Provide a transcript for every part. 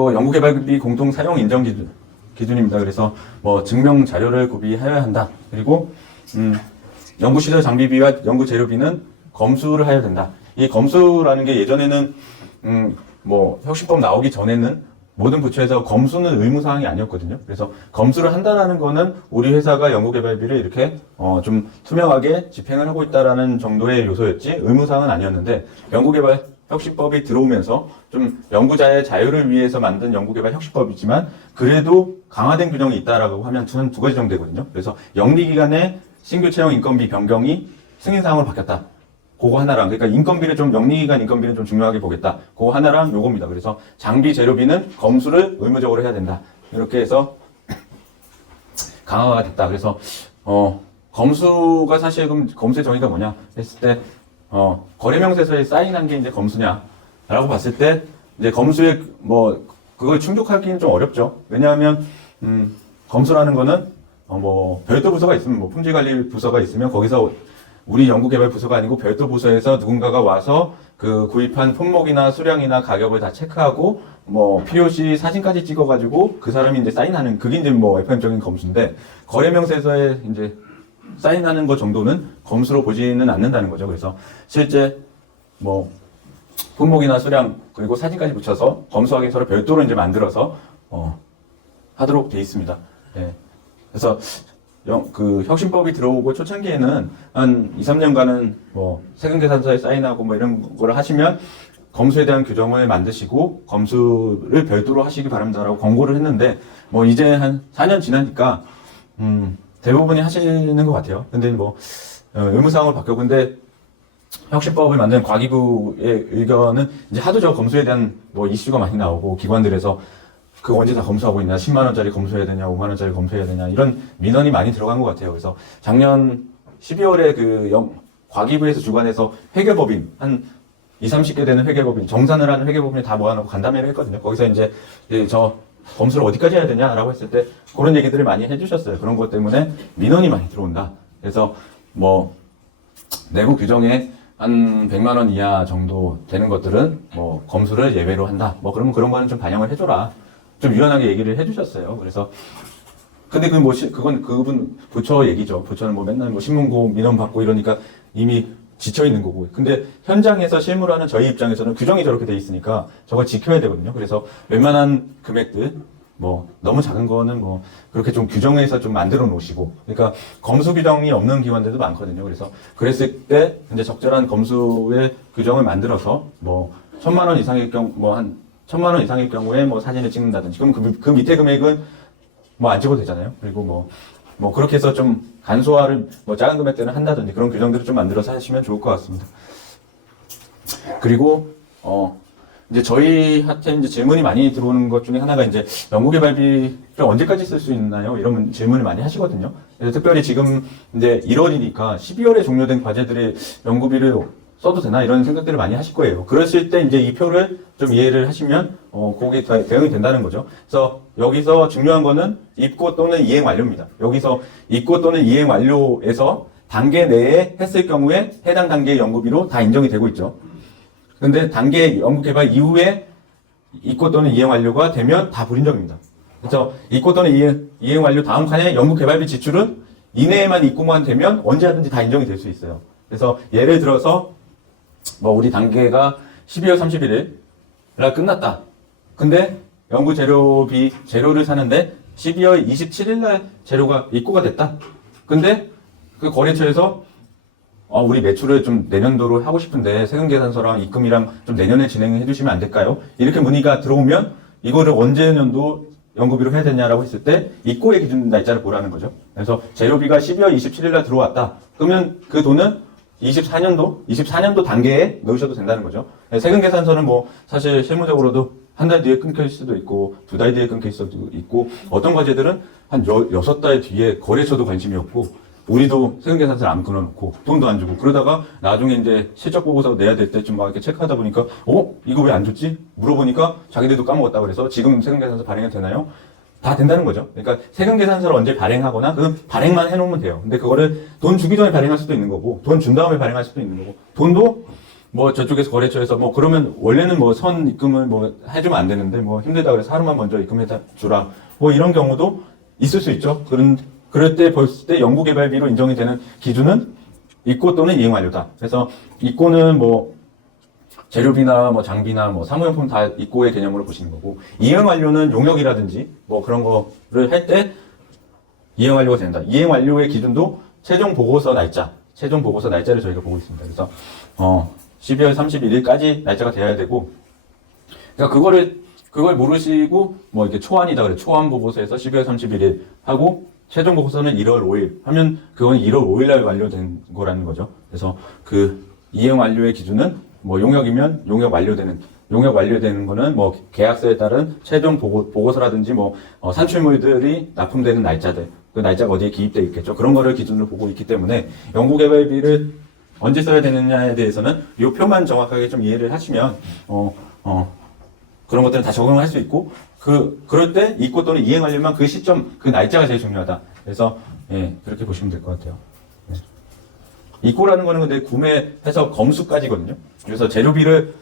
그리고 연구개발비 공통 사용 인정 기준입니다. 그래서 뭐 증명 자료를 구비해야 한다. 그리고 연구시설 장비비와 연구 재료비는 검수를 해야 된다. 이 검수라는 게 예전에는 뭐 혁신법 나오기 전에는 모든 부처에서 검수는 의무사항이 아니었거든요. 그래서 검수를 한다라는 거는 우리 회사가 연구개발비를 이렇게 좀 투명하게 집행을 하고 있다라는 정도의 요소였지 의무사항은 아니었는데 연구개발 혁신법이 들어오면서 좀 연구자의 자유를 위해서 만든 연구개발 혁신법이지만 그래도 강화된 규정이 있다라고 하면 두 가지 정도 되거든요. 그래서 영리기관의 신규 채용 인건비 변경이 승인사항으로 바뀌었다. 그거 하나랑, 그러니까 인건비를 좀, 영리기관 인건비는 좀 중요하게 보겠다. 그거 하나랑 요겁니다. 그래서 장비 재료비는 검수를 의무적으로 해야 된다. 이렇게 해서 강화가 됐다. 그래서, 검수가 사실 그럼 검수의 정의가 뭐냐 했을 때, 거래명세서에 사인한 게 이제 검수냐? 라고 봤을 때, 이제 검수의 그걸 충족하기는 좀 어렵죠. 왜냐하면, 검수라는 거는, 별도 부서가 있으면, 품질관리 부서가 있으면 거기서 우리 연구개발 부서가 아니고 별도 부서에서 누군가가 와서 그 구입한 품목이나 수량이나 가격을 다 체크하고 필요시 사진까지 찍어가지고 그 사람이 이제 사인하는 그게 이제 FM적인 검수인데 거래명세서에 이제 사인하는 것 정도는 검수로 보지는 않는다는 거죠. 그래서 실제 품목이나 수량 그리고 사진까지 붙여서 검수 확인서를 별도로 이제 만들어서 하도록 돼 있습니다. 네. 그래서 그 혁신법이 들어오고 초창기에는 한 2, 3년간은 세금계산서에 사인하고 이런 거를 하시면 검수에 대한 규정을 만드시고 검수를 별도로 하시기 바랍니다라고 권고를 했는데 이제 한 4년 지나니까 대부분이 하시는 것 같아요. 근데 의무사항으로 바뀌고 근데 혁신법을 만든 과기부의 의견은 이제 하도 저 검수에 대한 이슈가 많이 나오고 기관들에서 그거 언제 다 검수하고 있냐, 10만원짜리 검수해야 되냐, 5만원짜리 검수해야 되냐, 이런 민원이 많이 들어간 것 같아요. 그래서 작년 12월에 과기부에서 주관해서 회계법인, 한 20, 30개 되는 회계법인, 정산을 하는 회계법인을 다 모아놓고 간담회를 했거든요. 거기서 이제 저 검수를 어디까지 해야 되냐라고 했을 때 그런 얘기들을 많이 해주셨어요. 그런 것 때문에 민원이 많이 들어온다. 그래서 내부 규정에 한 100만원 이하 정도 되는 것들은 검수를 예외로 한다. 그러면 그런 거는 좀 반영을 해줘라. 좀 유연하게 얘기를 해주셨어요. 그래서 근데 그건 그분 부처 얘기죠. 부처는 맨날 신문고 민원 받고 이러니까 이미 지쳐 있는 거고. 근데 현장에서 실무를 하는 저희 입장에서는 규정이 저렇게 돼 있으니까 저걸 지켜야 되거든요. 그래서 웬만한 금액들 너무 작은 거는 그렇게 좀 규정에서 좀 만들어 놓으시고. 그러니까 검수 규정이 없는 기관들도 많거든요. 그래서 그랬을 때 이제 적절한 검수의 규정을 만들어서 1,000만 원 이상일 한 1,000만 원 이상일 경우에 사진을 찍는다든지 그럼 그 밑에 금액은 안 찍어도 되잖아요. 그리고 그렇게 해서 좀 간소화를 작은 금액대는 한다든지 그런 규정들을 좀 만들어서 하시면 좋을 것 같습니다. 그리고 이제 저희한테 이제 질문이 많이 들어오는 것 중에 하나가 이제 연구개발비를 언제까지 쓸 수 있나요? 이런 질문을 많이 하시거든요. 그래서 특별히 지금 이제 1월이니까 12월에 종료된 과제들의 연구비를 써도 되나 이런 생각들을 많이 하실 거예요. 그랬을 때 이제 이 표를 좀 이해를 하시면 그게 대응이 된다는 거죠. 그래서 여기서 중요한 거는 입고 또는 이행 완료입니다. 여기서 입고 또는 이행 완료에서 단계 내에 했을 경우에 해당 단계의 연구비로 다 인정이 되고 있죠. 근데 단계 연구 개발 이후에 입고 또는 이행 완료가 되면 다 불인정입니다. 그래서 입고 또는 이행 완료 다음 칸에 연구 개발비 지출은 이내에만 입고만 되면 언제 하든지 다 인정이 될 수 있어요. 그래서 예를 들어서 우리 단계가 12월 31일 날 끝났다. 근데 연구 재료를 사는데 12월 27일 날 재료가 입고가 됐다. 근데 그 거래처에서 우리 매출을 좀 내년도로 하고 싶은데 세금계산서랑 입금이랑 좀 내년에 진행해 주시면 안 될까요? 이렇게 문의가 들어오면 이거를 언제 년도 연구비로 해야 되냐라고 했을 때 입고의 기준 날짜를 보라는 거죠. 그래서 재료비가 12월 27일 날 들어왔다. 그러면 그 돈은 24년도 단계에 넣으셔도 된다는 거죠. 세금계산서는 사실 실무적으로도 한 달 뒤에 끊길 수도 있고 2달 뒤에 끊길 수도 있고 어떤 과제들은 한 6달 뒤에 거래처도 관심이 없고 우리도 세금계산서를 안 끊어놓고 돈도 안 주고 그러다가 나중에 이제 실적보고서 내야 될 때쯤 이렇게 체크하다 보니까 이거 왜 안 줬지? 물어보니까 자기들도 까먹었다 그래서 지금 세금계산서 발행이 되나요? 다 된다는 거죠. 그러니까 세금계산서를 언제 발행하거나 그건 발행만 해놓으면 돼요. 근데 그거를 돈 주기 전에 발행할 수도 있는 거고 돈 준 다음에 발행할 수도 있는 거고 돈도 뭐 저쪽에서 거래처에서 뭐 그러면 원래는 뭐 선 입금을 뭐 해주면 안 되는데 뭐 힘들다 그래서 하루만 먼저 입금해 주라 뭐 이런 경우도 있을 수 있죠. 그럴 때 봤을 때 연구개발비로 인정이 되는 기준은 입고 또는 이행 완료다. 그래서 입고는 뭐 재료비나 뭐 장비나 뭐 사무용품 다 입고의 개념으로 보시는 거고, 이행 완료는 용역이라든지 뭐 그런 거를 할 때 이행 완료가 된다. 이행 완료의 기준도 최종 보고서 날짜를 저희가 보고 있습니다. 그래서 12월 31일까지 날짜가 돼야 되고, 그러니까 그걸 모르시고 뭐 이렇게 초안이다 그래. 초안 보고서에서 12월 31일 하고 최종 보고서는 1월 5일 하면 그건 1월 5일 날 완료된 거라는 거죠. 그래서 그 이행 완료의 기준은 뭐 용역이면 용역 완료되는 거는 뭐 계약서에 따른 최종 보고서라든지 뭐 산출물들이 납품되는 날짜들, 그 날짜가 어디에 기입되어 있겠죠. 그런 거를 기준으로 보고 있기 때문에 연구개발비를 언제 써야 되느냐에 대해서는 이 표만 정확하게 좀 이해를 하시면 그런 것들은 다 적용을 할 수 있고, 그럴 때 입고 또는 이행 완료만 그 시점, 그 날짜가 제일 중요하다. 그래서 예, 그렇게 보시면 될 것 같아요. 네. 입고라는 거는 근데 구매해서 검수까지거든요. 그래서 재료비를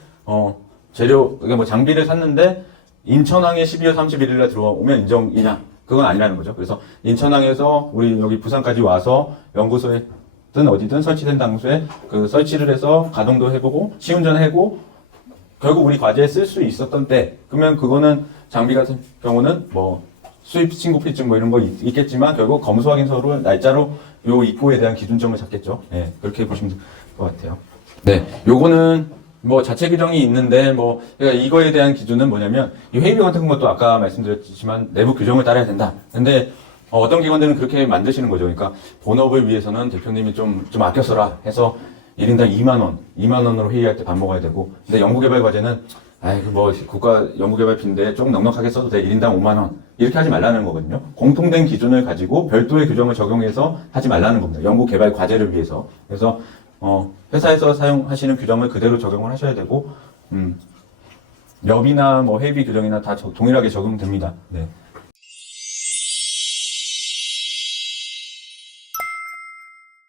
그러니까 뭐 장비를 샀는데 인천항에 12월 31일 날 들어오면 인정이냐? 그건 아니라는 거죠. 그래서 인천항에서 우리 여기 부산까지 와서 연구소에든 어디든 설치된 당시에 그 설치를 해서 가동도 해보고 시운전하고 결국 우리 과제에 쓸 수 있었던 때, 그러면 그거는 장비 같은 경우는 뭐 수입 신고 필증 뭐 이런 거 있겠지만 결국 검수 확인서로 날짜로 요 입고에 대한 기준점을 잡겠죠. 네, 그렇게 보시면 될 것 같아요. 네, 요거는 뭐 자체 규정이 있는데 뭐 그러니까 이거에 대한 기준은 뭐냐면 이 회의비 같은 것도 아까 말씀드렸지만 내부 규정을 따라야 된다. 근데 어떤 기관들은 그렇게 만드시는 거죠. 그러니까 본업을 위해서는 대표님이 좀 아껴 써라 해서 1인당 2만 원으로 회의할 때 밥 먹어야 되고, 근데 연구개발 과제는 뭐 국가 연구개발비인데 조금 넉넉하게 써도 돼. 1인당 5만 원. 이렇게 하지 말라는 거거든요. 공통된 기준을 가지고 별도의 규정을 적용해서 하지 말라는 겁니다. 연구개발 과제를 위해서. 그래서 회사에서 사용하시는 규정을 그대로 적용을 하셔야 되고, 엽이나 뭐 회의비 규정이나 다 동일하게 적용됩니다. 네.